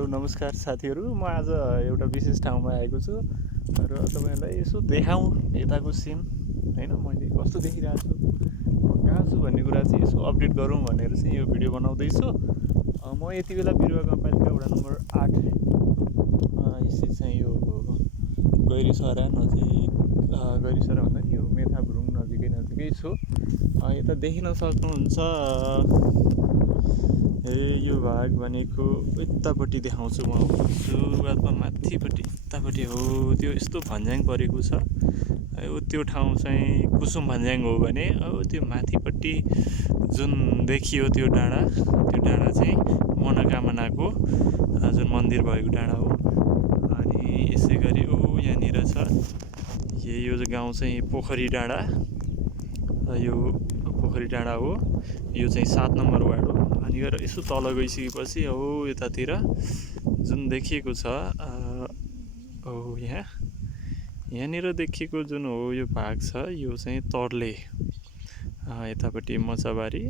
Hello नमस्कार साथीहरू, म आज एउटा विशेष ठाउँमा आएको छु र तपाईँहरूलाई यसो देखाउँ यताको सिन हैन, मैले कस्तो देखिरहेको छु, म कहाँ छु भन्ने कुरा चाहिँ यसो अपडेट गरौँ भनेर चाहिँ यो भिडियो बनाउँदैछु। म यति बेला बिरुवा गाउँपालिका वडा नम्बर 8 स्थित चाहिँ यो गैरीसरा नजिक, गैरीसरा भन्दा नि यो मेथाबुरुङ नजिकै छु। यता देखिन सक्नुहुन्छ यो भाग भनेको यतापट्टि देखाउँछु म। सुरुवातमा माथिपट्टि यतापट्टि हो त्यो यस्तो भन्ज्याङ परेको छ। त्यो ठाउँ चाहिँ कुसुम भन्ज्याङ हो भने अब त्यो माथिपट्टि जुन देखियो त्यो डाँडा चाहिँ मनोकामनाको जुन मन्दिर भएको डाँडा हो। अनि यसै गरी यहाँनिर छ यो गाउँ चाहिँ पोखरी डाँडा, यो पोखरी डाँडा हो। यो चाहिँ 7 नम्बर वार्ड हो। अनि यसो तल गइसकेपछि यतातिर जुन देखिएको छ यहाँनिर देखिएको जुन हो यो भाग छ यो चाहिँ तर्ले, यतापट्टि मचाबारी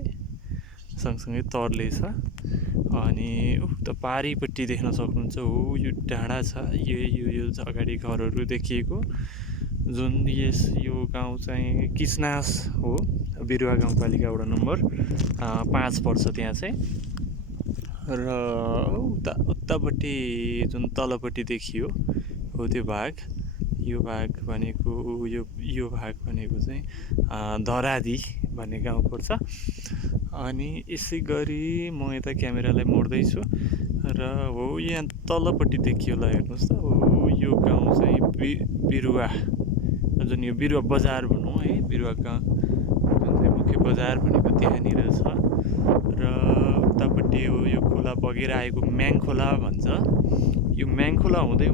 सँगसँगै तर्ले छ। अनि उता पारिपट्टि देख्न सक्नुहुन्छ यो डाँडा छ, यो अगाडि घरहरू देखिएको जुन यो गाउँ चाहिँ किचनास हो। बिरुवा गाउँपालिका वडा नम्बर 5 पर्छ त्यहाँ चाहिँ। र उतापट्टि जुन तलपट्टि देखियो हो त्यो भाग, यो भाग भनेको यो भाग भनेको चाहिँ धरादी भन्ने गाउँ पर्छ। अनि यसै गरी म यता क्यामेरालाई मोड्दैछु र यहाँ तलपट्टि देखियो होला, हेर्नुहोस् त यो गाउँ चाहिँ बिरुवा, जुन यो बिरुवा बजार भनौँ है, बिरुवा गाउँ जुन चाहिँ मुख्य बजार भनेको त्यहाँनिर छ। र उतापट्टि यो खोला बगेर आएको म्याङ खोला भन्छ। यो म्याङ खोला हुँदै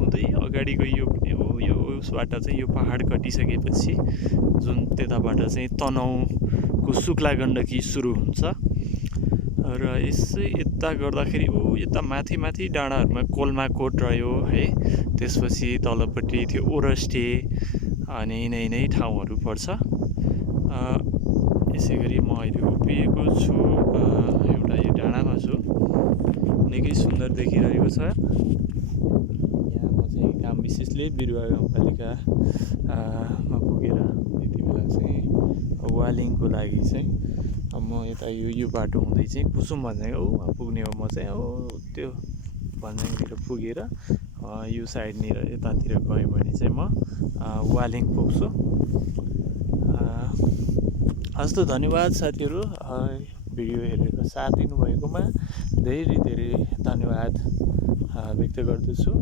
अगाडि गइयो भने यो उसबाट चाहिँ यो पहाड कटिसकेपछि जुन त्यताबाट चाहिँ तनहुँको शुक्ला गण्डकी सुरु हुन्छ। र यसै यता गर्दाखेरि यता माथि डाँडाहरूमा कोल्माकोट रह्यो है, त्यसपछि तलपट्टि थियो ओरस्टे अनि यिनै ठाउँहरू पर्छ। यसै गरी म अहिले उभिएको छु एउटा यो डाँडामा छु, निकै सुन्दर देखिरहेको छ। यहाँ म चाहिँ काम विशेषले बिरुवा गाउँपालिकामा पुगेर यति बेला चाहिँ वालिङको लागि चाहिँ म यता यो बाटो हुँदै चाहिँ कुसुम भन्ज्याङ पुग्ने हो। म चाहिँ त्यो भन्ज्याङतिर पुगेर यो साइडनिर यतातिर गएँ भने चाहिँ म वालिङ पुग्छु। हस् त, धन्यवाद साथीहरू, भिडियो हेरेर साथ दिनुभएकोमा धेरै धन्यवाद व्यक्त गर्दछु।